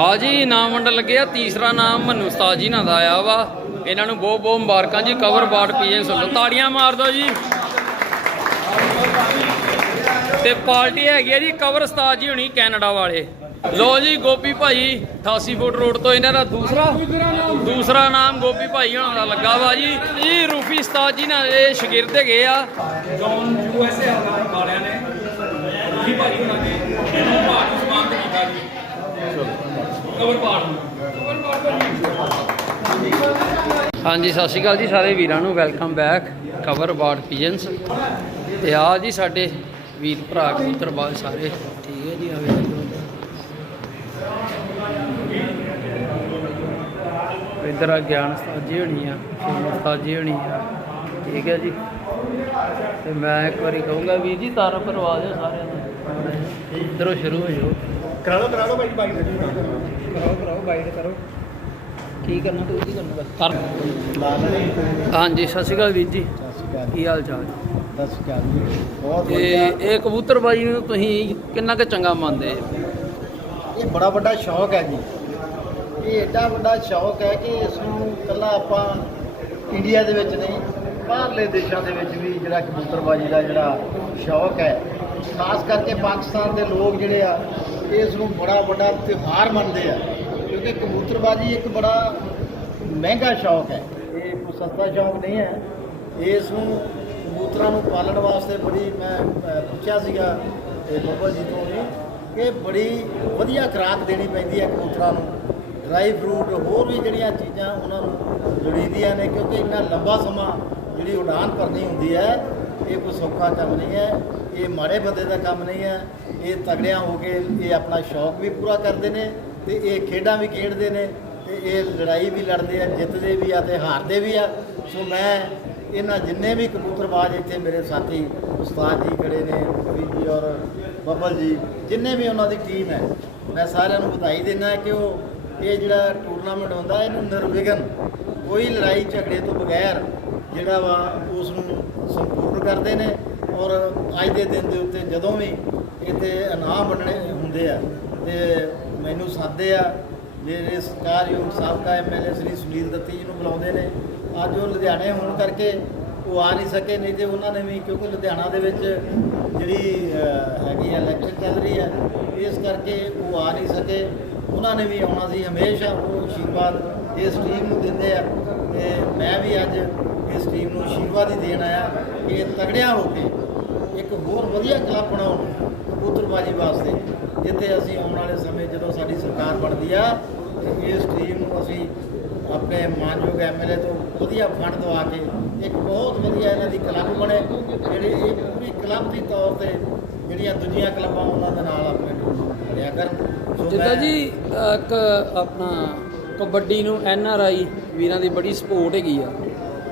ਆ ਜੀ, ਨਾਮ ਵੰਡਣ ਲੱਗੇ ਆ। ਤੀਸਰਾ ਨਾਮ ਮਨੂ ਉਸਤਾਦ ਜੀ ਨਾਲ ਆਇਆ ਵਾ। ਇਹਨਾਂ ਨੂੰ ਬਹੁਤ ਬਹੁਤ ਮੁਬਾਰਕਾਂ ਜੀ ਕਵਰ ਬਾਟ ਪੀਐਨ ਵੱਲੋਂ ਤਾੜੀਆਂ ਮਾਰ ਦਿਓ ਜੀ। ਤੇ ਪਾਰਟੀ ਹੈਗੀ ਆ ਜੀ ਕਵਰ ਉਸਤਾਦ ਜੀ ਹੁਣੀ ਕੈਨੇਡਾ ਵਾਲੇ। ਲੋ ਜੀ, ਗੋਪੀ ਭਾਈ 88 ਫੁੱਟ ਰੋਡ ਤੋਂ ਇਹਨਾਂ ਦਾ ਦੂਸਰਾ। ਦੂਸਰਾ ਨਾਮ ਗੋਪੀ ਭਾਈ ਹੋਣਾ ਦਾ ਲੱਗਾ ਵਾ ਜੀ। ਜੀ, ਰੂਫੀ ਉਸਤਾਦ ਜੀ ਨਾਲ ਇਹ ਸ਼ਾਗਿਰਦ ਹੈਗੇ ਆ। ਜੌਨ ਯੂਐਸਏ ਵਾਲਿਆਂ ਨੇ ਜੀ ਭਾਈ ਉਹਨਾਂ ਨੇ ਇਹਨੂੰ ਭਾਰਤ ਨੂੰ ਸਮਾਪਤ ਕੀਤਾ ਜੀ ਕਵਰ ਹਾਂਜੀ ਸਤਿ ਸ਼੍ਰੀ ਅਕਾਲ ਜੀ ਸਾਰੇ ਵੀਰਾਂ ਨੂੰ। ਵੈਲਕਮ ਬੈਕ ਕਵਰ ਬਾਟ ਪੀਜਨਸ ਤੇ ਆ ਜੀ ਸਾਡੇ ਵੀਰ ਭਰਾ ਕਬੂਤਰਬਾਜ਼ ਸਾਰੇ। ਠੀਕ ਹੈ ਜੀ ਆ ਵੇਖ ਲਓ। ਇੱਧਰ ਆ ਗਿਆਨ ਉਸਤਾਦ ਜੀ ਹੋਣੀ ਆ ਸ਼ਿਵਮ ਉਸਤਾਦ ਜੀ ਹੋਣੀ ਆ। ਠੀਕ ਹੈ ਜੀ। ਤੇ ਮੈਂ ਇੱਕ ਵਾਰੀ ਕਹੂੰਗਾ ਵੀਰ ਜੀ ਤਾਰਫ ਕਰਵਾ ਦਿਓ ਸਾਰਿਆਂ ਨੂੰ। ਇੱਧਰੋਂ ਸ਼ੁਰੂ ਹੋ ਜਾਓ। ਕਰਾ ਲਓ ਕਰਾ ਲਓ ਭਾਈ ਬਾਈਕ ਦੇ ਕਰਾਓ ਕਰਾਓ ਬਾਈਕ ਕਰੋ। ਕੀ ਕਰਨਾ ਤੂੰ ਕੀ ਕਰਨਾ ਕਰ। ਲਾ ਲੈ ਹਾਂਜੀ ਸਤਿ ਸ਼੍ਰੀ ਅਕਾਲ ਵੀਰ ਜੀ। ਸਤਿ ਸ਼੍ਰੀ ਅਕਾਲ ਕੀ ਹਾਲ ਚਾਲ? ਸਤਿ ਸ਼੍ਰੀ ਅਕਾਲ ਜੀ। ਬਹੁਤ ਤੇ ਵਧੀਆ ਇਹ ਕਬੂਤਰਬਾਜੀ ਨੂੰ ਤੁਸੀਂ ਕਿੰਨਾ ਕੁ ਚੰਗਾ ਮੰਨਦੇ ਇਹ ਬੜਾ ਵੱਡਾ ਸ਼ੌਕ ਹੈ ਜੀ। ਇਹ ਐਡਾ ਵੱਡਾ ਸ਼ੌਕ ਹੈ ਕਿ ਇਸ ਨੂੰ ਇਕੱਲਾ ਆਪਾਂ ਇੰਡੀਆ ਦੇ ਵਿੱਚ ਨਹੀਂ ਬਾਹਰਲੇ ਦੇਸ਼ਾਂ ਦੇ ਵਿੱਚ ਵੀ ਜਿਹੜਾ ਕਬੂਤਰਬਾਜੀ ਦਾ ਜਿਹੜਾ ਸ਼ੌਕ ਹੈ। ਖਾਸ ਕਰਕੇ ਪਾਕਿਸਤਾਨ ਦੇ ਲੋਕ ਜਿਹੜੇ ਆ ਇਸ ਨੂੰ ਬੜਾ ਵੱਡਾ ਤਿਉਹਾਰ ਮੰਨਦੇ ਆ, ਕਿਉਂਕਿ ਕਬੂਤਰਬਾਜੀ ਇੱਕ ਬੜਾ ਮਹਿੰਗਾ ਸ਼ੌਕ ਹੈ। ਇਹ ਕੋਈ ਸਸਤਾ ਸ਼ੌਕ ਨਹੀਂ ਹੈ। ਇਸ ਨੂੰ ਕਬੂਤਰਾਂ ਨੂੰ ਪਾਲਣ ਵਾਸਤੇ ਬੜੀ ਮੈਂ ਪੁੱਛਿਆ ਸੀਗਾ ਇਹ ਬੱਬਾ ਜੀ ਤੋਂ ਵੀ ਕਿ ਬੜੀ ਵਧੀਆ ਖੁਰਾਕ ਦੇਣੀ ਪੈਂਦੀ ਹੈ ਕਬੂਤਰਾਂ ਨੂੰ। ਡਰਾਈ ਫਰੂਟ, ਹੋਰ ਵੀ ਜਿਹੜੀਆਂ ਚੀਜ਼ਾਂ ਉਹਨਾਂ ਨੂੰ ਲੋੜੀਂਦੀਆਂ ਨੇ, ਕਿਉਂਕਿ ਇੰਨਾ ਲੰਬਾ ਸਮਾਂ ਜਿਹੜੀ ਉਡਾਨ ਭਰਨੀ ਹੁੰਦੀ ਹੈ ਇਹ ਕੋਈ ਸੌਖਾ ਕੰਮ ਨਹੀਂ ਹੈ, ਇਹ ਮਾੜੇ ਬੰਦੇ ਦਾ ਕੰਮ ਨਹੀਂ ਹੈ, ਇਹ ਤਗੜਿਆਂ ਹੋ ਕੇ ਇਹ ਆਪਣਾ ਸ਼ੌਕ ਵੀ ਪੂਰਾ ਕਰਦੇ ਨੇ ਤੇ ਇਹ ਖੇਡਾਂ ਵੀ ਖੇਡਦੇ ਨੇ ਤੇ ਇਹ ਲੜਾਈ ਵੀ ਲੜਦੇ ਆ, ਜਿੱਤਦੇ ਵੀ ਆ ਤੇ ਹਾਰਦੇ ਵੀ ਆ। ਸੋ ਮੈਂ ਇਹਨਾਂ ਜਿੰਨੇ ਵੀ ਕਬੂਤਰਬਾਜ਼ ਇੱਥੇ ਮੇਰੇ ਸਾਥੀ ਉਸਤਾਦ ਜੀ ਖੜੇ ਨੇ ਕਵੀ ਜੀ ਔਰ ਬੱਬਲ ਜੀ, ਜਿੰਨੇ ਵੀ ਉਹਨਾਂ ਦੀ ਟੀਮ ਹੈ, ਮੈਂ ਸਾਰਿਆਂ ਨੂੰ ਵਧਾਈ ਦਿੰਦਾ ਕਿ ਉਹ ਇਹ ਜਿਹੜਾ ਟੂਰਨਾਮੈਂਟ ਹੁੰਦਾ, ਇਹਨੂੰ ਨਿਰਵਿਘਨ ਕੋਈ ਲੜਾਈ ਝਗੜੇ ਤੋਂ ਬਗੈਰ ਜਿਹੜਾ ਵਾ ਉਸ ਨੂੰ ਸੰਪੂਰਨ ਕਰਦੇ ਨੇ ਔਰ ਅੱਜ ਦੇ ਦਿਨ ਦੇ ਉੱਤੇ ਜਦੋਂ ਵੀ ਇੱਥੇ ਇਨਾਮ ਵੰਡਣੇ ਹੁੰਦੇ ਆ ਤੇ ਮੈਨੂੰ ਸਾਦੇ ਆ, ਮੇਰੇ ਸਤਿਕਾਰਯੋਗ ਸਾਬਕਾ ਐਮਐਲਏ ਸ੍ਰੀ ਸੁਨੀਲ ਦੱਤੀ ਜੀ ਨੂੰ ਬੁਲਾਉਂਦੇ ਨੇ। ਅੱਜ ਉਹ ਲੁਧਿਆਣੇ ਹੋਣ ਕਰਕੇ ਉਹ ਆ ਨਹੀਂ ਸਕੇ, ਨਹੀਂ ਤੇ ਉਹਨਾਂ ਨੇ ਵੀ ਕਿਉਂਕਿ ਲੁਧਿਆਣਾ ਦੇ ਵਿੱਚ ਜਿਹੜੀ ਹੈਗੀ ਆ ਇਲੈਕਸ਼ਨ ਚੱਲ ਰਹੀ ਹੈ ਇਸ ਕਰਕੇ ਉਹ ਆ ਨਹੀਂ ਸਕੇ। ਉਹਨਾਂ ਨੇ ਵੀ ਆਉਣਾ ਸੀ, ਹਮੇਸ਼ਾ ਉਹ ਆਸ਼ੀਰਵਾਦ ਇਸ ਟੀਮ ਨੂੰ ਦਿੰਦੇ ਆ। ਤੇ ਮੈਂ ਵੀ ਅੱਜ ਇਸ ਟੀਮ ਨੂੰ ਆਸ਼ੀਰਵਾਦ ਹੀ ਦੇਣ ਆਇਆ ਕਿ ਇਹ ਤਗੜਿਆ ਹੋ ਕੇ ਇੱਕ ਹੋਰ ਵਧੀਆ ਕਲੱਬ ਬਣਾਉਣ ਕਬੂਤਰਬਾਜੀ ਵਾਸਤੇ ਜਿੱਥੇ ਅਸੀਂ ਆਉਣ ਵਾਲੇ ਸਮੇਂ ਜਦੋਂ ਸਾਡੀ ਸਰਕਾਰ ਬਣਦੀ ਆ ਇਸ ਟੀਮ ਨੂੰ ਅਸੀਂ ਆਪਣੇ ਮਾਨਯੋਗ ਐਮਐਲਏ ਤੋਂ ਵਧੀਆ ਫੰਡ ਦਵਾ ਕੇ ਇੱਕ ਬਹੁਤ ਵਧੀਆ ਇਹਨਾਂ ਦੀ ਕਲੱਬ ਬਣੇ ਜਿਹੜੇ ਇਹ ਪੂਰੀ ਕਲੱਬ ਦੀ ਤੌਰ ਤੇ ਜਿਹੜੀਆਂ ਦੂਜੀਆਂ ਕਲੱਬਾਂ ਉਹਨਾਂ ਦੇ ਨਾਲ ਆਪਣੇ ਕਰਨ। ਸੋ ਜਿੱਦਾਂ ਜੀ ਇੱਕ ਆਪਣਾ ਕਬੱਡੀ ਨੂੰ ਐਨ ਆਰ ਆਈ ਵੀਰਾਂ ਦੀ ਬੜੀ ਸਪੋਰਟ ਹੈਗੀ ਆ।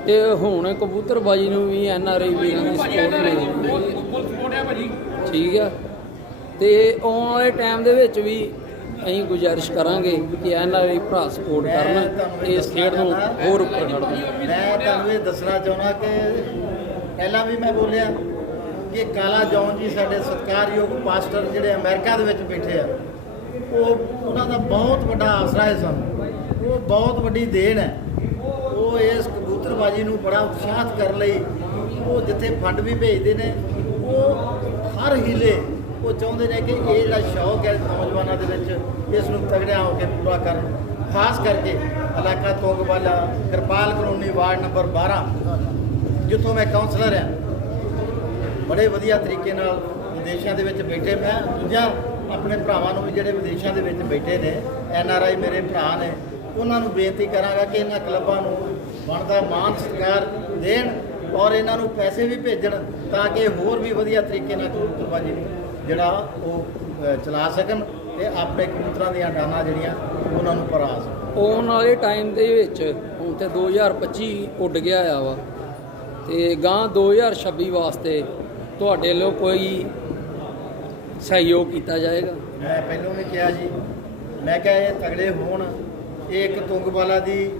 ਤੇ ਹੁਣ ਕਬੂਤਰਬਾਜੀ ਨੂੰ ਵੀ ਐਨ ਆਰ ਆਈ ਵੀਰਾਂ ਦੀ ਸਪੋਰਟ ਮਿਲਦੀ ਠੀਕ ਆ। ਤੇ ਆਉਣ ਵਾਲੇ ਟਾਈਮ ਦੇ ਵਿੱਚ ਵੀ ਅਸੀਂ ਗੁਜ਼ਾਰਿਸ਼ ਕਰਾਂਗੇ ਕਿ ਐਨ ਆਰ ਆਈ ਭਰਾ ਸਪੋਰਟ ਕਰਨ ਇਸ ਖੇਡ ਨੂੰ ਹੋਰ ਉੱਪਰ ਖੜਨ ਮੈਂ ਤੁਹਾਨੂੰ ਇਹ ਦੱਸਣਾ ਚਾਹੁੰਦਾ ਕਿ ਪਹਿਲਾਂ ਵੀ ਮੈਂ ਬੋਲਿਆ ਕਿ ਕਾਲਾ ਜੌਨ ਜੀ ਸਾਡੇ ਸਤਿਕਾਰਯੋਗ ਪਾਸਟਰ ਜਿਹੜੇ ਅਮਰੀਕਾ ਦੇ ਵਿੱਚ ਬੈਠੇ ਆ ਉਹ ਉਹਨਾਂ ਦਾ ਬਹੁਤ ਵੱਡਾ ਆਸਰਾ ਹੈ ਸਾਨੂੰ। ਉਹ ਬਹੁਤ ਵੱਡੀ ਦੇਣ ਹੈ। ਉਹ ਇਸ ਕਬੂਤਰਬਾਜੀ ਨੂੰ ਬੜਾ ਉਤਸ਼ਾਹਤ ਕਰਨ ਲਈ ਉਹ ਜਿੱਥੇ ਫੰਡ ਵੀ ਭੇਜਦੇ ਨੇ, ਉਹ ਹਰ ਹੀਲੇ ਉਹ ਚਾਹੁੰਦੇ ਨੇ ਕਿ ਇਹ ਜਿਹੜਾ ਸ਼ੌਕ ਹੈ ਨੌਜਵਾਨਾਂ ਦੇ ਵਿੱਚ, ਇਸ ਨੂੰ ਤਗੜਿਆ ਹੋ ਕੇ ਪੂਰਾ ਕਰਨ। ਖਾਸ ਕਰਕੇ ਇਲਾਕਾ Tongwala, Kirpal colony ward number 12 ਜਿੱਥੋਂ ਮੈਂ ਕਾਉਂਸਲਰ ਹਾਂ। ਬੜੇ ਵਧੀਆ ਤਰੀਕੇ ਨਾਲ ਵਿਦੇਸ਼ਾਂ ਦੇ ਵਿੱਚ ਬੈਠੇ ਮੈਂ, ਦੂਜਾ ਆਪਣੇ ਭਰਾਵਾਂ ਨੂੰ ਵੀ ਜਿਹੜੇ ਵਿਦੇਸ਼ਾਂ ਦੇ ਵਿੱਚ ਬੈਠੇ ਨੇ ਐਨ ਆਰ ਆਈ ਮੇਰੇ ਭਰਾ ਨੇ ਉਹਨਾਂ ਨੂੰ ਬੇਨਤੀ ਕਰਾਂਗਾ ਕਿ ਇਹਨਾਂ ਕਲੱਬਾਂ ਨੂੰ ਬਣਦਾ ਮਾਨ ਸਤਿਕਾਰ ਦੇਣ ਔਰ ਇਹਨਾਂ ਨੂੰ ਪੈਸੇ ਵੀ ਭੇਜਣ ਤਾਂ ਕਿ ਹੋਰ ਵੀ ਵਧੀਆ ਤਰੀਕੇ ਨਾਲ ਕਬੂਤਰਬਾਜੀ ਨੂੰ ਜਿਹੜਾ ਉਹ ਚਲਾ ਸਕਣ ਤੇ ਆਪਣੇ ਕਬੂਤਰਾਂ ਦੀਆਂ ਡਾਨਾਂ ਜਿਹੜੀਆਂ ਉਹਨਾਂ ਨੂੰ ਪਰਾ ਸਕਣ। ਆਉਣ ਵਾਲੇ ਟਾਈਮ ਦੇ ਵਿੱਚ ਹੁਣ ਤੇ 2025 ਉੱਡ ਗਿਆ ਆ ਵਾ ਤੇ ਗਾਂ 2026 ਵਾਸਤੇ ਤੁਹਾਡੇ ਵੱਲੋਂ ਕੋਈ ਸਹਿਯੋਗ ਕੀਤਾ ਜਾਏਗਾ? ਮੈਂ ਪਹਿਲਾਂ ਵੀ ਕਿਹਾ ਜੀ ਮੈਂ ਕਿਹਾ ਇਹ ਤਗੜੇ ਹੋਣ ਇਹ ਇੱਕ ਤੁੰਗਵਾਲਾ ਦੀ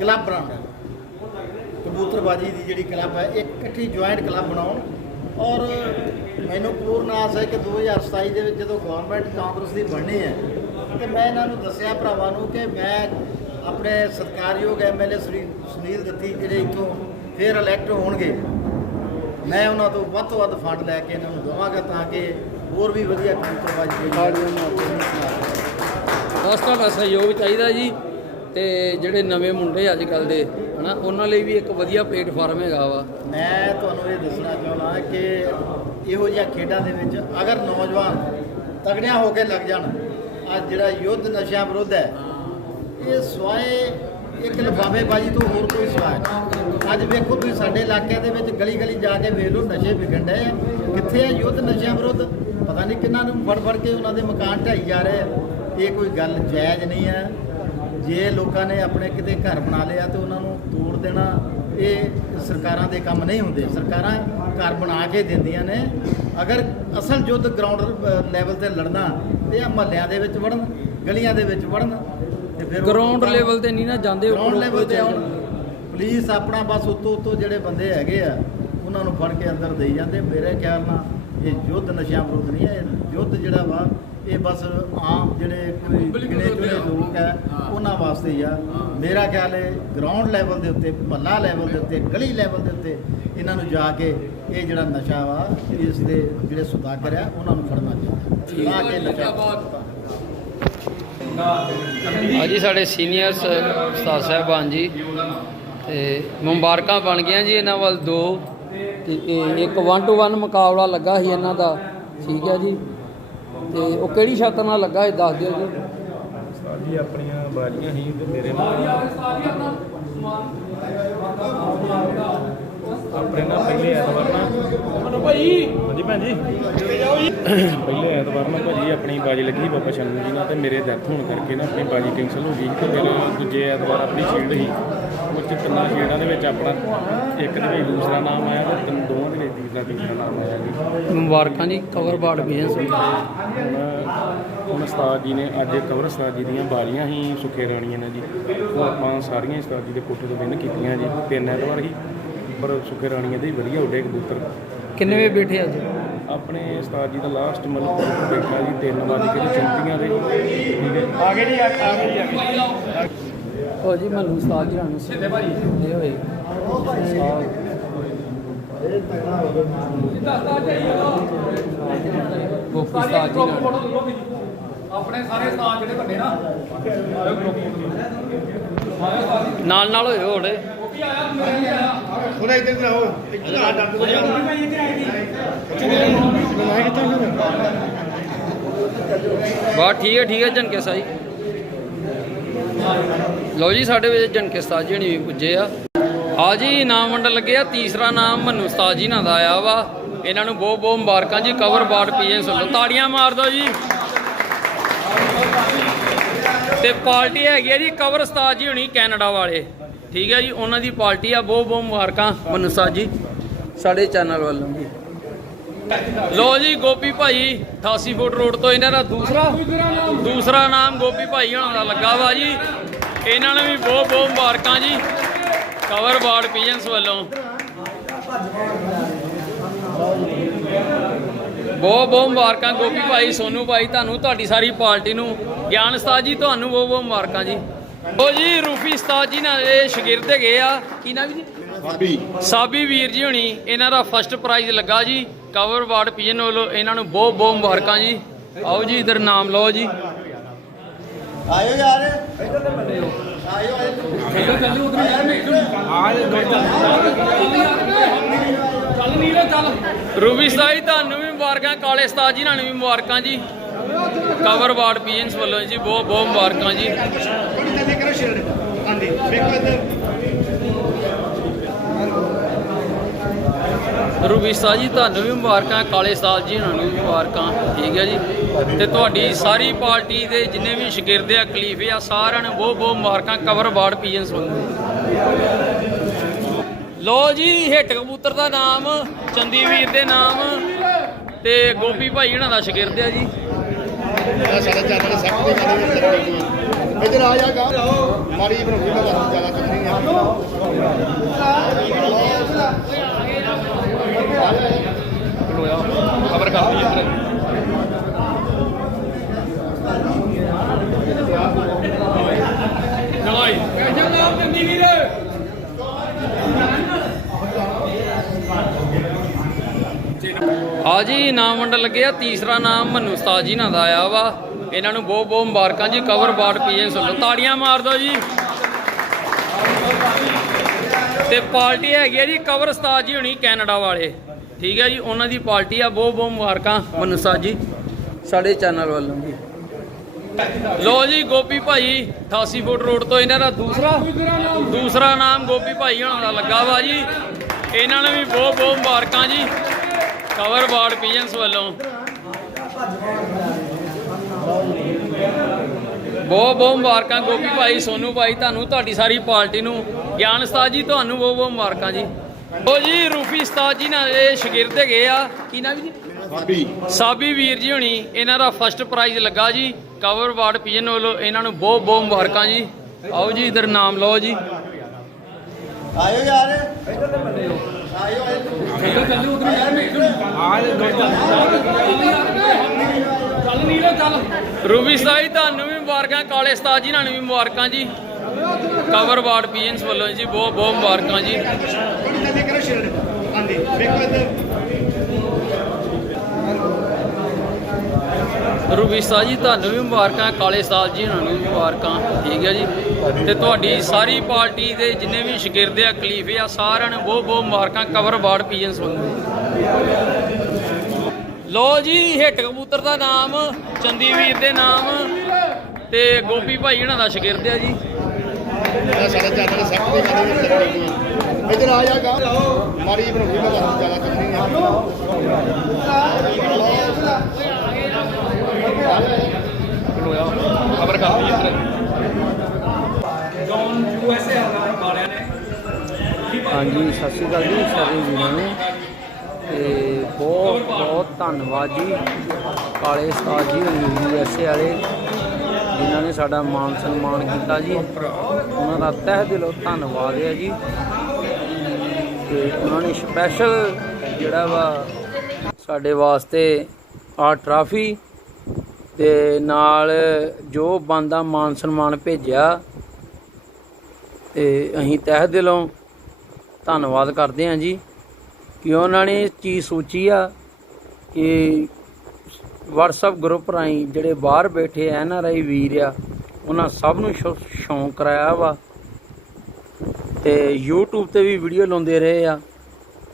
ਕਲੱਬ ਬਣਾਉਣਾ ਕਬੂਤਰਬਾਜੀ ਦੀ ਜਿਹੜੀ ਕਲੱਬ ਹੈ, ਇੱਕ ਇਕੱਠੀ ਜੁਆਇੰਟ ਕਲੱਬ ਬਣਾਉਣ। ਔਰ ਮੈਨੂੰ ਪੂਰਨ ਆਸ ਹੈ ਕਿ 2027 ਦੇ ਵਿੱਚ ਜਦੋਂ ਗਵਰਨਮੈਂਟ ਕਾਂਗਰਸ ਦੀ ਬਣਨੀ ਹੈ, ਤੇ ਮੈਂ ਇਹਨਾਂ ਨੂੰ ਦੱਸਿਆ ਭਰਾਵਾਂ ਨੂੰ ਕਿ ਮੈਂ ਆਪਣੇ ਸਤਿਕਾਰਯੋਗ ਐਮਐਲਏ ਸ੍ਰੀ ਸੁਨੀਲ ਦੱਤੀ ਜਿਹੜੇ ਇੱਥੋਂ ਫੇਰ ਇਲੈਕਟ ਹੋਣਗੇ, ਮੈਂ ਉਹਨਾਂ ਤੋਂ ਵੱਧ ਤੋਂ ਵੱਧ ਫੰਡ ਲੈ ਕੇ ਇਹਨਾਂ ਨੂੰ ਦੇਵਾਂਗਾ ਤਾਂ ਕਿ ਹੋਰ ਵੀ ਵਧੀਆ ਕਬੂਤਰਬਾਜ਼ੀ ਜਿਹੜੀ ਬਸ ਤੁਹਾਡਾ ਸਹਿਯੋਗ ਚਾਹੀਦਾ ਜੀ ਤੇ ਜਿਹੜੇ ਨਵੇਂ ਮੁੰਡੇ ਅੱਜ ਕੱਲ ਦੇ, ਹਨਾ, ਉਹਨਾਂ ਲਈ ਵੀ ਇੱਕ ਵਧੀਆ ਪਲੇਟਫਾਰਮ ਹੈਗਾ ਵਾ। ਮੈਂ ਤੁਹਾਨੂੰ ਇਹ ਦੱਸਣਾ ਚਾਹੁੰਦਾ ਕਿ ਇਹੋ ਜਿਹੀਆਂ ਖੇਡਾਂ ਦੇ ਵਿੱਚ ਅਗਰ ਨੌਜਵਾਨ ਤਗੜਿਆਂ ਹੋ ਕੇ ਲੱਗ ਜਾਣ ਅੱਜ ਜਿਹੜਾ ਯੁੱਧ ਨਸ਼ਿਆਂ ਵਿਰੁੱਧ ਹੈ, ਇਹ ਸਵਾਏ ਇੱਕ ਲਿਫਾਫੇਬਾਜ਼ੀ ਤੋਂ ਹੋਰ ਕੋਈ ਸਵਾਏ ਅੱਜ ਵੇਖੋ ਤੁਸੀਂ ਸਾਡੇ ਇਲਾਕਿਆਂ ਦੇ ਵਿੱਚ ਗਲੀ ਗਲੀ ਜਾ ਕੇ ਵੇਖ ਲਓ, ਨਸ਼ੇ ਵਿਕਣ ਡਏ ਆ। ਕਿੱਥੇ ਆ ਯੁੱਧ ਨਸ਼ਿਆਂ ਵਿਰੁੱਧ? ਪਤਾ ਨਹੀਂ ਕਿੰਨਾਂ ਨੂੰ ਫੜ ਫੜ ਕੇ ਉਹਨਾਂ ਦੇ ਮਕਾਨ ਢਾਈ ਜਾ ਰਹੇ ਆ। ਇਹ ਕੋਈ ਗੱਲ ਜਾਇਜ਼ ਨਹੀਂ ਹੈ। ਜੇ ਲੋਕਾਂ ਨੇ ਆਪਣੇ ਕਿਤੇ ਘਰ ਬਣਾ ਲਿਆ ਤੇ ਉਹਨਾਂ ਨੂੰ ਤੋੜ ਦੇਣਾ ਇਹ ਸਰਕਾਰਾਂ ਦੇ ਕੰਮ ਨਹੀਂ ਹੁੰਦੇ। ਸਰਕਾਰਾਂ ਘਰ ਬਣਾ ਕੇ ਦਿੰਦੀਆਂ ਨੇ। ਅਗਰ ਅਸਲ ਯੁੱਧ ਗਰਾਊਂਡ ਲੈਵਲ ਤੇ ਲੜਨਾ ਤੇ ਆ ਮਹੱਲਿਆਂ ਦੇ ਵਿੱਚ ਵੜਨ ਗਲੀਆਂ ਦੇ ਵਿੱਚ ਵੜਨ ਤੇ ਫਿਰ ਗਰਾਊਂਡ ਲੈਵਲ ਤੇ ਨਹੀਂ ਨਾ ਜਾਂਦੇ ਗਰਾਊਂਡ ਲੈਵਲ ਤੇ ਆਉਣ। ਪੁਲਿਸ ਆਪਣਾ ਬਸ ਉੱਤੋਂ ਉੱਤੋਂ ਜਿਹੜੇ ਬੰਦੇ ਹੈਗੇ ਆ ਉਹਨਾਂ ਨੂੰ ਫੜ ਕੇ ਅੰਦਰ ਦੇਈ ਜਾਂਦੇ। ਮੇਰੇ ਖਿਆਲ ਨਾਲ ਇਹ ਯੁੱਧ ਨਸ਼ਿਆਂ ਵਿਰੁੱਧ ਨਹੀਂ ਹੈ। ਇਹ ਯੁੱਧ ਜਿਹੜਾ ਵਾ ਇਹ ਬਸ ਆਮ ਜਿਹੜੇ ਕੋਈ ਗਿਣੇ ਚੁਣੇ ਲੋਕ ਹੈ ਉਹਨਾਂ ਵਾਸਤੇ ਹੀ ਆ। ਮੇਰਾ ਖਿਆਲ ਹੈ ਗਰਾਊਂਡ ਲੈਵਲ ਦੇ ਉੱਤੇ ਮਹੱਲਾ ਲੈਵਲ ਦੇ ਉੱਤੇ ਗਲੀ ਲੈਵਲ ਦੇ ਉੱਤੇ ਇਹਨਾਂ ਨੂੰ ਜਾ ਕੇ ਇਹ ਜਿਹੜਾ ਨਸ਼ਾ ਵਾ ਇਸ ਦੇ ਜਿਹੜੇ ਸੁਦਾਗਰ ਆ ਉਹਨਾਂ ਨੂੰ ਫੜਨਾ ਚਾਹੀਦਾ। ਤਾਂ ਕਿ ਨਸ਼ਾ। ਹਾਂਜੀ ਸਾਡੇ ਸੀਨੀਅਰ ਉਸਤਾਦ ਸਾਹਿਬਾਨ ਜੀ ਤੇ ਮੁਬਾਰਕਾਂ ਬਣ ਗਈਆਂ ਜੀ ਇਹਨਾਂ ਵੱਲ ਦੋ। ਤੇ ਇੱਕ 1 ਟੂ 1 ਮੁਕਾਬਲਾ ਲੱਗਾ ਸੀ ਇਹਨਾਂ ਦਾ। ਠੀਕ ਹੈ ਜੀ। ਤੇ ਉਹ ਕਿਹੜੀ ਸ਼ਰਤ ਨਾਲ ਲੱਗਾ ਇਹ ਦੱਸ ਦਿਓ ਜੀ। ਸਾਡੀ ਆਪਣੀਆਂ ਬਾਜੀਆਂ ਹੀ ਤੇ ਮੇਰੇ ਨਾਲ ਆਪਣੇ ਨਾਲ ਪਹਿਲੇ ਐਤਵਾਰ ਨਾ। ਭਾਈ। ਹਾਂਜੀ ਭੈਣ ਜੀ। ਪਹਿਲੇ ਐਤਵਾਰ ਨਾ ਭਾਜੀ ਆਪਣੀ ਬਾਜੀ ਲੱਗੀ ਬਾਬਾ ਸ਼ੰਨੂ ਜੀ ਨਾਲ ਤੇ ਮੇਰੇ ਡੈਥ ਹੋਣ ਕਰਕੇ ਨਾ ਆਪਣੀ ਬਾਜੀ ਕੈਂਸਲ ਹੋ ਗਈ ਤੇ ਫਿਰ ਦੂਜੇ ਐਤਵਾਰ ਆਪਣੀ ਸ਼ੀਲਡ ਸੀ। ਉਹ 'ਚ ਤਿੰਨਾਂ ਸ਼ੀਲਡਾਂ ਦੇ ਵਿੱਚ ਆਪਣਾ ਇੱਕ ਦੇ ਵਿੱਚ ਦੂਸਰਾ ਨਾਮ ਆਇਆ ਤੇ ਤਿੰਨ ਦੋਵਾਂ ਦੇ ਵਿੱਚ ਤੀਸਰਾ ਤੀਸਰਾ ਨਾਮ ਆਇਆ ਜੀ। ਮੁਬਾਰਕਾਂ ਜੀ ਕਵਰ ਬਾੜ ਬਿਜ਼ਨਸ ਹੁਣ ਹੁਣ ਉਸਤਾਦ ਜੀ ਨੇ ਅੱਜ ਕਵਰ ਉਸਤਾਦ ਜੀ ਦੀਆਂ ਬਾਲੀਆਂ ਹੀ ਸੁਖੇ ਰਾਣੀਆਂ ਨੇ ਜੀ। ਉਹ ਆਪਾਂ ਸਾਰੀਆਂ ਉਸਤਾਦ ਜੀ ਦੇ ਕੋਠੇ ਤੋਂ ਵਿਨ ਕੀਤੀਆਂ ਜੀ ਤਿੰਨ ਐਤਵਾਰ ਹੀ ਪਰ ਸੁਖੇ ਰਾਣੀਆਂ ਦੇ ਹੀ ਵਧੀਆ ਉੱਡੇ ਕਬੂਤਰ। ਕਿੰਨੇ ਵੇ ਬੈਠੇ ਅੱਜ? ਆਪਣੇ ਉਸਤਾਦ ਜੀ ਦਾ ਲਾਸਟ ਮਤਲਬ ਬੈਠਾ ਜੀ ਤਿੰਨ ਵਾਰੀ ਕੇ ਚੌਂਤੀਆਂ ਦੇ। ਠੀਕ ਹੈ ਜੀ। ਆਗੇ ਜੀ ਆਗੇ ਉਹ ਜੀ ਮੈਨੂੰ ਉਸਤਾਦ ਜੀ ਨੂੰ ਸਿੱਧੇ ਭਾਈ ਇਹ ਹੋਏ। ਗੋਪੀ ਉਸਤਾਦ ਜੀ ਨਾਲ ਆਪਣੇ ਸਾਰੇ ਸਥਾਨ ਜਿਹੜੇ ਵੱਡੇ ਨਾ ਨਾਲ ਨਾਲ ਹੋਏ ਹੋੜੇ ਬਾ, ਠੀਕ ਹੈ ਠੀਕ ਹੈ ਜਨਕੇ ਸਾਈ। ਲਓ ਜੀ, ਸਾਡੇ ਵਿੱਚ ਜਨਕੇ ਉਸਤਾਦ ਜੀ ਵੀ ਪੁੱਜੇ ਆ। ਆ ਜੀ ਇਨਾਮ ਵੰਡਣ ਲੱਗੇ ਆ। ਤੀਸਰਾ ਨਾਮ ਮਨੂ ਉਸਤਾਦ ਜੀ ਨਾਲ ਦਾ ਆਇਆ ਵਾ। ਇਹਨਾਂ ਨੂੰ ਬਹੁਤ ਬਹੁਤ ਮੁਬਾਰਕਾਂ ਜੀ। ਕਵਰ ਬਾੜ ਪੀਏ ਸੁਣੋ। ਤਾੜੀਆਂ ਮਾਰ ਦਿਓ ਜੀ। ਤੇ ਪਾਰਟੀ ਹੈਗੀ ਆ ਜੀ ਕਵਰ ਉਸਤਾਦ ਜੀ ਹੁਣੀ ਕੈਨੇਡਾ ਵਾਲੇ। ਠੀਕ ਹੈ ਜੀ ਉਹਨਾਂ ਦੀ ਪਾਰਟੀ ਆ ਬਹੁਤ ਬਹੁਤ ਮੁਬਾਰਕਾਂ ਮਨੂ ਉਸਤਾਦ ਜੀ। ਸਾਡੇ ਚੈਨਲ ਵੱਲੋਂ ਜੀ। ਲੋ ਜੀ ਗੋਪੀ ਭਾਈ 88 ਫੁੱਟ ਰੋਡ ਤੋਂ ਇਹਨਾਂ ਦਾ ਦੂਸਰਾ ਦੂਸਰਾ ਨਾਮ ਗੋਪੀ ਭਾਈ ਹੋਣਾ ਦਾ ਲੱਗਾ ਵਾ ਜੀ। ਇਹਨਾਂ ਨੂੰ ਵੀ ਬਹੁਤ ਬਹੁਤ ਮੁਬਾਰਕਾਂ ਜੀ ਕਵਰ ਬਾਰਡ ਪੀਜਨਸ ਵੱਲੋਂ। ਬਹੁਤ ਬਹੁਤ ਮੁਬਾਰਕਾਂ ਗੋਪੀ ਭਾਈ ਸੋਨੂ ਭਾਈ ਤੁਹਾਨੂੰ ਤੁਹਾਡੀ ਸਾਰੀ ਪਾਰਟੀ ਨੂੰ। ਗਿਆਨ ਉਸਤਾਦ ਜੀ ਤੁਹਾਨੂੰ ਬਹੁਤ ਬਹੁਤ ਮੁਬਾਰਕਾਂ ਜੀ। ਉਹ ਜੀ ਰੂਫੀ ਉਸਤਾਦ ਜੀ ਨਾਲ ਇਹ ਸ਼ਾਗਿਰਦ ਹੈਗੇ ਆ। ਕੀ ਨਾਮ ਜੀ? ਸਾਬੀ। ਸਾਬੀ ਵੀਰ ਜੀ ਹੁਣੀ ਇਹਨਾਂ ਦਾ ਫਸਟ ਪ੍ਰਾਈਜ਼ ਲੱਗਾ ਜੀ। ਕਵਰ ਵਾਰਡ ਪੀਜਨ ਵੱਲੋਂ ਇਹਨਾਂ ਨੂੰ ਬਹੁਤ ਬਹੁਤ ਮੁਬਾਰਕਾਂ ਜੀ। ਆਓ ਜੀ ਇਧਰ ਨਾਮ ਲਓ ਜੀ। ਆਇਓ ਯਾਰ। ਆਇਓ ਆਇਓ। ਚੱਲ ਚੱਲ ਉਧਰ ਯਾਰ ਮੈਂ ਚੱਲ ਨਹੀਂ ਰੇ ਚੱਲ ਰੂਬੀ ਜੀ ਤੁਹਾਨੂੰ ਵੀ ਮੁਬਾਰਕਾਂ ਕਾਲੇ ਉਸਤਾਦ ਜੀ ਨਾਲ ਵੀ ਮੁਬਾਰਕਾਂ ਜੀ। ਕਵਰ ਵਾਰਡ ਪੀਜਨਸ ਵੱਲੋਂ ਜੀ ਬਹੁਤ ਬਹੁਤ ਮੁਬਾਰਕਾਂ ਜੀ। ਰੂਬੀ ਉਸਤਾਦ ਜੀ ਤੁਹਾਨੂੰ ਵੀ ਮੁਬਾਰਕਾਂ ਕਾਲੇ ਉਸਤਾਦ ਜੀ ਉਹਨਾਂ ਨੂੰ ਵੀ ਮੁਬਾਰਕਾਂ ਠੀਕ ਹੈ ਜੀ? ਤੇ ਤੁਹਾਡੀ ਸਾਰੀ ਪਾਰਟੀ ਦੇ ਜਿੰਨੇ ਵੀ ਸ਼ਾਗਿਰਦ ਆ ਖਲੀਫੇ ਆ ਸਾਰਿਆਂ ਨੂੰ ਬਹੁਤ ਬਹੁਤ ਮੁਬਾਰਕਾਂ ਕਵਰ ਵਾਰਡ ਪੀਜਨਸ ਵੱਲੋਂ ਲੋ ਜੀ ਹਿੱਟ ਕਬੂਤਰ ਦਾ ਨਾਮ ਚੰਦੀ ਵੀਰ ਦੇ ਨਾਮ ਤੇ ਗੋਪੀ ਭਾਈ ਉਹਨਾਂ ਦਾ ਸ਼ਾਗਿਰਦ ਆ ਜੀ। ਸਾਡੇ ਸੈਕਟਰੀ ਮਾਰੀ ਵੀ ਚੱਲਣੀ ਇਧਰ ਆ ਜਾ ਗਾ। ਮਾਰੀ ਬਰਫੀ ਦਾ ਜ਼ਿਆਦਾ ਚੱਕਣੀ ਨਹੀਂ ਖਬਰ ਕਰਦੀ ਇੱਧਰ। ਆ ਜੀ। ਨਾਮ ਮੰਡਲ ਲੱਗਿਆ ਤੀਸਰਾ ਨਾਮ ਮਨੂ ਉਸਤਾਦ ਜੀ ਨਾਲ ਆਇਆ ਵਾ। ਇਹਨਾਂ ਨੂੰ ਬਹੁਤ ਬਹੁਤ ਮੁਬਾਰਕਾਂ ਜੀ ਕਵਰ ਬਾਰਡ ਪੀਐਨਸ ਵੱਲੋਂ। ਤਾੜੀਆਂ ਮਾਰ ਦਿਓ ਜੀ। ਤੇ ਪਾਰਟੀ ਹੈਗੀ ਆ ਜੀ ਕਵਰ ਉਸਤਾਦ ਜੀ ਹੁਣੀ ਕੈਨੇਡਾ ਵਾਲੇ। ਠੀਕ ਹੈ ਜੀ ਉਹਨਾਂ ਦੀ ਪਾਰਟੀ ਆ ਬਹੁਤ ਬਹੁਤ ਮੁਬਾਰਕਾਂ। ਮਨੂ ਉਸਤਾਦ ਜੀ ਸਾਡੇ ਚੈਨਲ ਵੱਲੋਂ ਜੀ। ਲੋ ਜੀ ਗੋਪੀ ਭਾਈ 88 ਫੁੱਟ ਰੋਡ ਤੋਂ ਇਹਨਾਂ ਦਾ ਦੂਸਰਾ। ਦੂਸਰਾ ਨਾਮ ਗੋਪੀ ਭਾਈ ਹੋਣਾ ਦਾ ਲੱਗਾ ਵਾ ਜੀ। ਇਹਨਾਂ ਨੂੰ ਵੀ ਬਹੁਤ ਬਹੁਤ ਮੁਬਾਰਕਾਂ ਜੀ। ਕਵਰ ਬਾਰਡ ਪੀਜਨਸ ਵੱਲੋਂ। ਬਹੁਤ ਬਹੁਤ ਮੁਬਾਰਕਾਂ ਗੋਪੀ ਭਾਈ ਸੋਨੂ ਭਾਈ ਤੁਹਾਨੂੰ ਤੁਹਾਡੀ ਸਾਰੀ ਪਾਰਟੀ ਨੂੰ। ਗਿਆਨ ਉਸਤਾਦ ਜੀ ਤੁਹਾਨੂੰ ਬਹੁਤ ਬਹੁਤ ਮੁਬਾਰਕਾਂ ਜੀ। ਉਹ ਜੀ ਰੂਫੀ ਉਸਤਾਦ ਜੀ ਨਾਲ ਇਹ ਸ਼ਾਗਿਰਦ ਹੈਗੇ ਆ। ਕੀ ਨਾਮ ਜੀ? ਸਾਬੀ। ਸਾਬੀ ਵੀਰ ਜੀ ਹੁਣੀ ਇਹਨਾਂ ਦਾ ਫਸਟ ਪ੍ਰਾਈਜ਼ ਲੱਗਾ ਜੀ। ਕਵਰ ਵਾਰਡ ਪੀਜਨ ਵੱਲੋਂ ਇਹਨਾਂ ਨੂੰ ਬਹੁਤ ਬਹੁਤ ਮੁਬਾਰਕਾਂ ਜੀ। ਆਓ ਜੀ ਇਧਰ ਨਾਮ ਲਓ ਜੀ। ਆਇਓ ਯਾਰ। ਆਇਓ ਆਇਓ। ਚੱਲ ਨੀਲਾ ਚੱਲ। ਰੂਬੀ ਸਾਈ ਤੁਹਾਨੂੰ ਵੀ ਮੁਬਾਰਕਾਂ। ਕਾਲੇ ਉਸਤਾਦ ਜੀ ਨਾਲ ਵੀ ਮੁਬਾਰਕਾਂ ਜੀ। ਕਵਰ ਵਾਰਡ ਪੀਜਨਸ ਵੱਲੋਂ ਜੀ ਬਹੁਤ ਬਹੁਤ ਮੁਬਾਰਕਾਂ ਜੀ। ਥੱਲੇ ਕਰੋ ਸ਼ੇਰ? ਆਂਦੀ ਵੇਖੋ ਇੱਧਰ। ਰੂਬੀ ਸਾਹਿਬ ਜੀ, ਤੁਹਾਨੂੰ ਵੀ ਮੁਬਾਰਕਾਂ, ਕਾਲੇ ਸਾਹਿਬ ਜੀ, ਉਹਨਾਂ ਨੂੰ ਵੀ ਮੁਬਾਰਕਾਂ। ਠੀਕ ਹੈ ਜੀ? ਤੇ ਤੁਹਾਡੀ ਸਾਰੀ ਪਾਰਟੀ ਦੇ ਜਿੰਨੇ ਵੀ ਸ਼ਾਗਿਰਦ ਆ, ਖਲੀਫੇ ਆ, ਸਾਰਿਆਂ ਨੂੰ ਬਹੁਤ ਬਹੁਤ ਮੁਬਾਰਕਾਂ ਕਵਰ ਬਾਰਡ ਪੀਜਨਸ ਵੱਲੋਂ ਲੋ ਜੀ, ਹਿੱਟ ਕਬੂਤਰ ਦਾ ਨਾਮ ਚੰਦੀ ਵੀਰ ਦੇ ਨਾਮ ਤੇ ਗੋਪੀ ਭਾਈ ਇਹਨਾਂ ਦਾ ਸ਼ਾਗਿਰਦ ਆ ਜੀ। ਸਾਡਾ ਚੈਨਲ ਸਭ ਤੋਂ ਜ਼ਿਆਦਾ ਇੱਧਰ ਆ ਜਾ ਗਾ ਮਾਰੀ ਬਣਾਉਂਦੀ ਮੈਂ ਜ਼ਿਆਦਾ ਕਰਨੀ ਹੈ। ਖਬਰ ਕਰਦੀ ਇੱਧਰ ਜੌਨ ਯੂ ਐਸ ਵਾਲਿਆਂ ਨੇ ਹਾਂਜੀ, ਸਤਿ ਸ਼੍ਰੀ ਅਕਾਲ ਜੀ, ਸਾਰੇ ਵੀਰਾਂ ਨੂੰ। ਤੇ ਬਹੁਤ ਬਹੁਤ ਧੰਨਵਾਦ ਜੀ, ਕਾਲੇ ਉਸਤਾਦ ਜੀ ਯੂ ਏ ਵਾਲੇ, ਜਿਨ੍ਹਾਂ ਨੇ ਸਾਡਾ ਮਾਨ ਸਨਮਾਨ ਕੀਤਾ ਜੀ। ਉਹਨਾਂ ਦਾ ਤਹਿ ਦਿਲੋਂ ਧੰਨਵਾਦ ਹੈ ਜੀ। ਤੇ ਉਹਨਾਂ ਨੇ ਸਪੈਸ਼ਲ ਜਿਹੜਾ ਵਾ ਸਾਡੇ ਵਾਸਤੇ ਆ ਟਰਾਫੀ ਤੇ ਨਾਲ ਜੋ ਬੰਦਾ ਮਾਨ ਸਨਮਾਨ ਭੇਜਿਆ ਤੇ ਅਸੀਂ ਤਹਿ ਦਿਲੋਂ ਧੰਨਵਾਦ ਕਰਦੇ ਹਾਂ ਜੀ ਕਿ ਉਹਨਾਂ ਨੇ ਇਹ ਚੀਜ਼ ਸੋਚੀ ਆ ਕਿ WhatsApp ਗਰੁੱਪ ਰਾਹੀਂ ਜਿਹੜੇ ਬਾਹਰ ਬੈਠੇ ਐਨ ਆਰ ਆਈ ਵੀਰ ਆ, ਉਹਨਾਂ ਸਭ ਨੂੰ ਸ਼ੌ- ਸ਼ੌਂਕ ਕਰਾਇਆ ਵਾ ਤੇ YouTube ਤੇ ਵੀ ਵੀਡੀਓ ਲਾਉਂਦੇ ਰਹੇ ਆ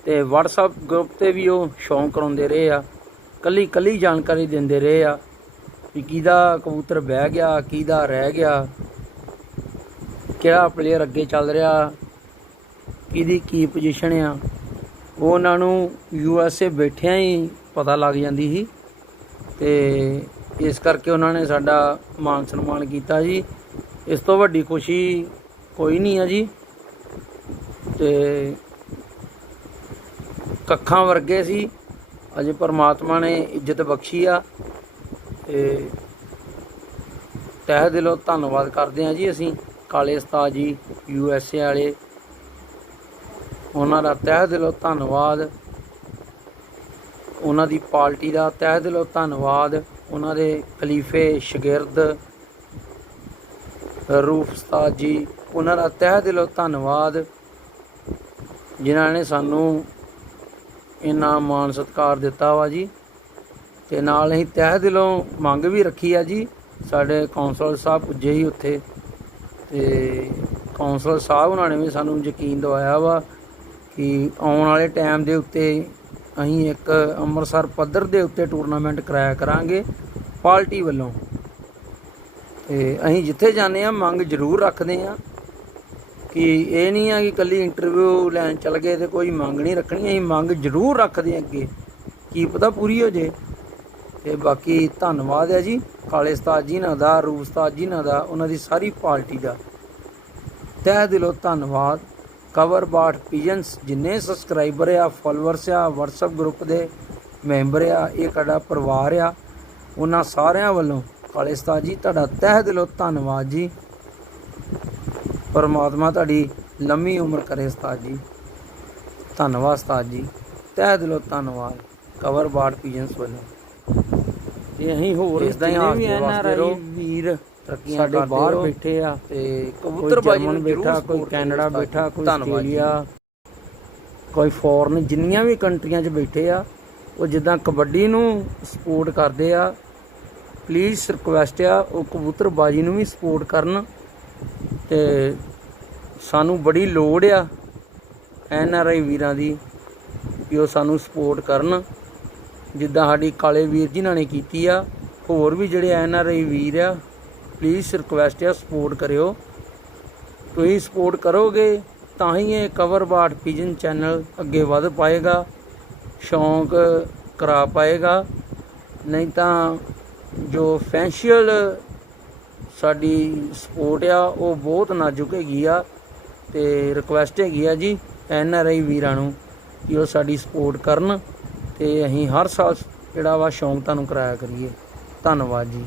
ਤੇ WhatsApp ਗਰੁੱਪ ਤੇ ਵੀ ਉਹ ਸ਼ੌਂਕ ਕਰਾਉਂਦੇ ਰਹੇ ਆ ਕੱਲੀ ਕੱਲੀ ਜਾਣਕਾਰੀ ਦਿੰਦੇ ਰਹੇ ਆ। ਵੀ ਕਿਹਦਾ ਕਬੂਤਰ ਬਹਿ ਗਿਆ, ਕਿਹਦਾ ਰਹਿ ਗਿਆ, ਕਿਹੜਾ ਪਲੇਅਰ ਅੱਗੇ ਚੱਲ ਰਿਹਾ, ਕਿਹਦੀ ਕੀ ਪੋਜੀਸ਼ਨ ਆ, ਉਹ ਉਹਨਾਂ ਨੂੰ ਯੂ ਐਸ ਏ ਬੈਠਿਆਂ ਹੀ ਪਤਾ ਲੱਗ ਜਾਂਦੀ ਸੀ ਤੇ ਇਸ ਕਰਕੇ ਉਹਨਾਂ ਨੇ ਸਾਡਾ ਮਾਨ ਸਨਮਾਨ ਕੀਤਾ ਜੀ। ਇਸ ਤੋਂ ਵੱਡੀ ਖੁਸ਼ੀ ਕੋਈ ਨਹੀਂ ਆ ਜੀ। ਤੇ ਕੱਖਾਂ ਵਰਗੇ ਸੀ। ਅਜੇ ਪਰਮਾਤਮਾ ਨੇ ਇੱਜ਼ਤ ਬਖਸ਼ੀ ਆ। ਤੇ ਤਹਿ ਦਿਲੋਂ ਧੰਨਵਾਦ ਕਰਦੇ ਹਾਂ ਜੀ ਅਸੀਂ ਕਾਲੇ ਉਸਤਾਦ ਜੀ ਯੂ ਐਸ ਏ ਵਾਲੇ। ਉਹਨਾਂ ਦਾ ਤਹਿ ਦਿਲੋਂ ਧੰਨਵਾਦ। ਉਹਨਾਂ ਦੀ ਪਾਰਟੀ ਦਾ ਤਹਿ ਦਿਲੋਂ ਧੰਨਵਾਦ। ਉਹਨਾਂ ਦੇ ਖਲੀਫੇ ਸ਼ਾਗਿਰਦ ਰੂਫ ਉਸਤਾਦ ਜੀ, ਉਹਨਾਂ ਦਾ ਤਹਿ ਦਿਲੋਂ ਧੰਨਵਾਦ। ਜਿਨ੍ਹਾਂ ਨੇ ਸਾਨੂੰ ਇੰਨਾ ਮਾਣ ਸਤਿਕਾਰ ਦਿੱਤਾ ਵਾ ਜੀ। ਤੇ ਨਾਲ ਅਸੀਂ ਤਹਿ ਦਿਲੋਂ ਮੰਗ ਵੀ ਰੱਖੀ ਆ ਜੀ, ਸਾਡੇ ਕੌਂਸਲਰ ਸਾਹਿਬ ਪੁੱਜੇ ਹੀ ਉੱਥੇ। ਤੇ ਕੌਂਸਲਰ ਸਾਹਿਬ ਉਹਨਾਂ ਨੇ ਵੀ ਸਾਨੂੰ ਯਕੀਨ ਦਿਵਾਇਆ ਵਾ ਕਿ ਆਉਣ ਵਾਲੇ ਟਾਈਮ ਦੇ ਉੱਤੇ ਅਸੀਂ ਇੱਕ ਅੰਮ੍ਰਿਤਸਰ ਪੱਧਰ ਦੇ ਉੱਤੇ ਟੂਰਨਾਮੈਂਟ ਕਰਾਇਆ ਕਰਾਂਗੇ, ਪਾਰਟੀ ਵੱਲੋਂ। ਤੇ ਅਸੀਂ ਜਿੱਥੇ ਜਾਂਦੇ ਆ ਮੰਗ ਜ਼ਰੂਰ ਰੱਖਦੇ ਆ ਕਿ ਇਹ ਨਹੀਂ ਆ ਕਿ ਕੱਲੀ ਇੰਟਰਵਿਊ ਲੈਣ ਚੱਲ ਗਏ ਤੇ ਕੋਈ ਮੰਗ ਨਹੀਂ ਰੱਖਣੀ, ਅਸੀਂ ਮੰਗ ਜ਼ਰੂਰ ਰੱਖਦੇ ਹਾਂ ਅੱਗੇ। ਕੀ ਪਤਾ ਪੂਰੀ ਹੋ ਜੇ। ਤੇ ਬਾਕੀ ਧੰਨਵਾਦ ਹੈ ਜੀ, ਕਾਲੇ ਉਸਤਾਦ ਜੀ ਨਾਲ ਦਾ, ਰੂਪ ਉਸਤਾਦ ਜੀ ਨਾਲ ਦਾ, ਉਹਨਾਂ ਦੀ ਸਾਰੀ ਪਾਰਟੀ ਦਾ। ਤਹਿ ਦਿਲੋਂ ਧੰਨਵਾਦ। ਕਵਰ ਬਾਟ ਪੀਜਨਸ ਜਿੰਨੇ ਸਬਸਕ੍ਰਾਈਬਰ ਆ, ਫਾਲੋਅਰਸ ਆ, WhatsApp ਗਰੁੱਪ ਦੇ ਮੈਂਬਰ ਆ, ਇਹ ਸਾਡਾ ਪਰਿਵਾਰ ਆ, ਉਹਨਾਂ ਸਾਰਿਆਂ ਵੱਲੋਂ ਕਾਲੇ ਉਸਤਾਦ ਜੀ, ਤੁਹਾਡਾ ਤਹਿ ਦਿਲੋਂ ਧੰਨਵਾਦ ਜੀ। ਪਰਮਾਤਮਾ ਤੁਹਾਡੀ ਲੰਮੀ ਉਮਰ ਕਰੇ ਉਸਤਾਦ ਜੀ। ਧੰਨਵਾਦ ਉਸਤਾਦ ਜੀ। ਤਹਿ ਦਿਲੋਂ ਧੰਨਵਾਦ। ਕਵਰ ਬਾਟ ਪੀਜਨਸ ਵੱਲੋਂ। ਤੇ ਅਸੀਂ ਹੋਰ ਇਸਦਾ ਹੀ ਵੀ NRI ਵੀਰ ਤਰੱਕੀਆਂ ਸਾਡੇ ਬਾਹਰ। ਬੈਠੇ ਆ ਤੇ ਕਬੂਤਰਬਾਜੀ ਨੂੰ ਬੈਠਾ ਕੋਈ ਕੈਨੇਡਾ ਬੈਠਾ ਕੋਈ। ਆਸਟ੍ਰੇਲੀਆ ਕੋਈ ਫੋਰਨ ਜਿੰਨੀਆਂ ਵੀ ਕੰਟਰੀਆਂ 'ਚ ਬੈਠੇ ਆ ਉਹ ਜਿੱਦਾਂ ਕਬੱਡੀ ਨੂੰ ਸਪੋਰਟ ਕਰਦੇ ਆ ਪਲੀਜ਼ ਰਿਕੁਐਸਟ ਆ ਉਹ ਕਬੂਤਰਬਾਜੀ ਨੂੰ ਵੀ ਸਪੋਰਟ ਕਰਨ ਤੇ ਸਾਨੂੰ ਬੜੀ ਲੋੜ ਆ ਐਨ ਆਰ ਆਈ ਵੀਰਾਂ ਦੀ ਕਿ ਉਹ ਸਾਨੂੰ ਸਪੋਰਟ ਕਰਨ ਜਿੱਦਾਂ ਸਾਡੀ ਕਾਲੇ ਵੀਰ ਜਿਨ੍ਹਾਂ ਨੇ ਕੀਤੀ ਆ, ਹੋਰ ਵੀ ਜਿਹੜੇ ਐਨ ਆਰ ਆਈ ਵੀਰ ਆ ਪਲੀਜ਼ ਰਿਕੁਐਸਟ ਆ ਸਪੋਰਟ ਕਰਿਓ। ਤੁਸੀਂ ਸਪੋਰਟ ਕਰੋਗੇ, ਤਾਂ ਹੀ ਇਹ ਕਵਰ ਬਾਟ ਪਿਜਨ ਚੈਨਲ ਅੱਗੇ ਵਧ ਪਾਏਗਾ, ਸ਼ੌਂਕ ਕਰਾ ਪਾਏਗਾ। ਨਹੀਂ ਤਾਂ ਜੋ ਫੈਂਸ਼ੀਅਲ ਸਾਡੀ ਸਪੋਰਟ ਆ, ਉਹ ਬਹੁਤ ਨਾਜ਼ੁਕ ਹੈਗੀ ਆ ਤੇ ਰਿਕੁਐਸਟ ਹੈਗੀ ਆ ਜੀ ਐਨ ਆਰ ਆਈ ਵੀਰਾਂ ਨੂੰ ਕਿ ਉਹ ਸਾਡੀ ਸਪੋਰਟ ਕਰਨ। ਤੇ ਅਸੀਂ ਹਰ ਸਾਲ ਜਿਹੜਾ ਵਾ ਸ਼ੌਂਕ ਤੁਹਾਨੂੰ ਕਰਾਇਆ ਕਰੀਏ। ਧੰਨਵਾਦ ਜੀ।